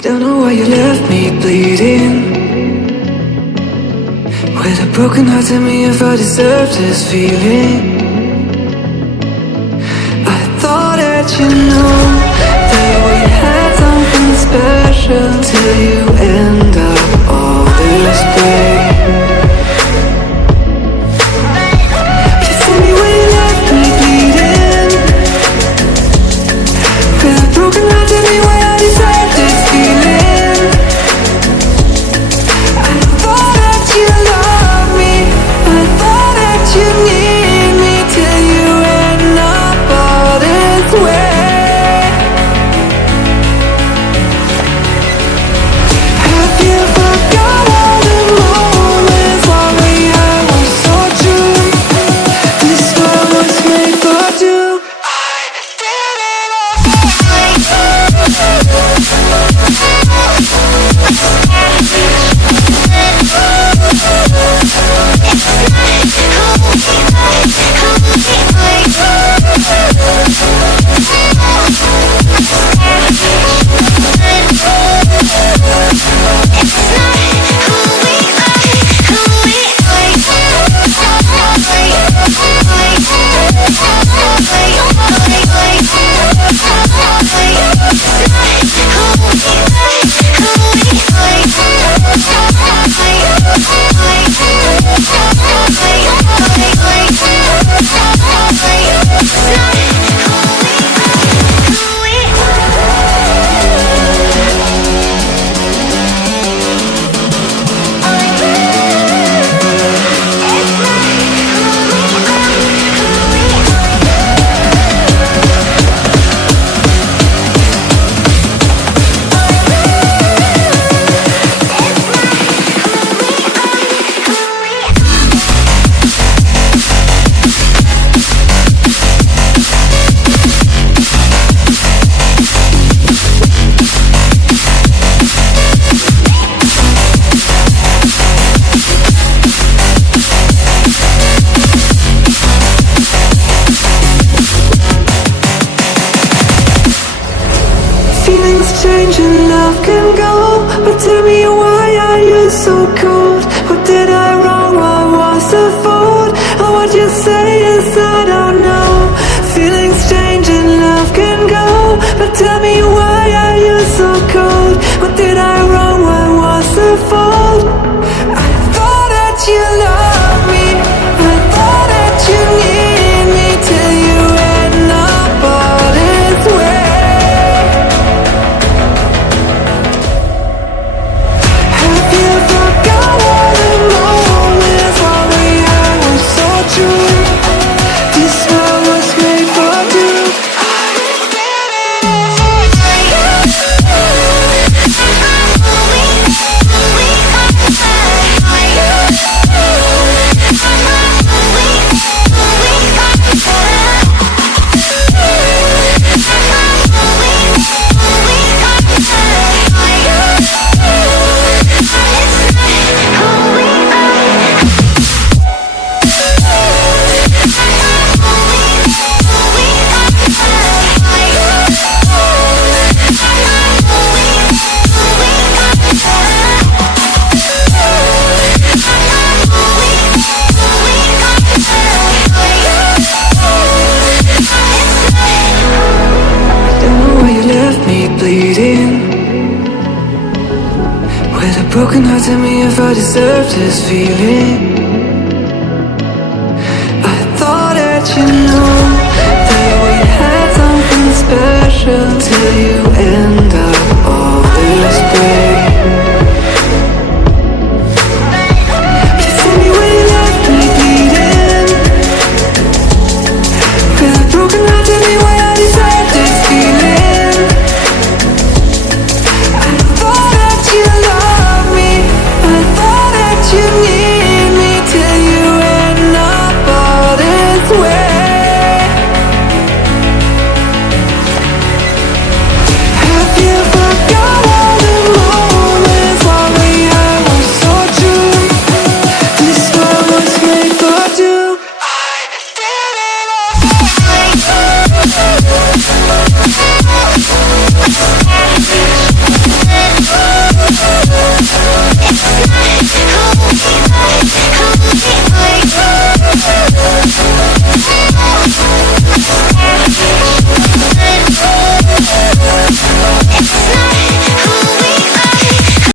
Don't know why you left me bleeding. With a broken heart, tell me if I deserve this feeling. I thought that you know that we had something special till you end up all this way. You tell me when you left me bleeding. With a broken heart, tell me why I deserve this feeling. I thought that you loved me, I thought that you need me till you end up all this way. Have you forgot all the moments while we had was so true? This world was made for two. I did it Feelings change and love can go, but tell me why are you so cold? What did I wrong? What was the fault? Or what you say is I don't know. Feelings change and love can go, but tell me why are you so cold? What did I wrong? What was the fault? I thought that you loved me, I thought that you need me till you end up all this way. Have you forgot all the moments while we had was so true? This world was made for two. Bleeding with a broken heart, tell me if I deserve this feeling. I thought that you know that we had something special till you end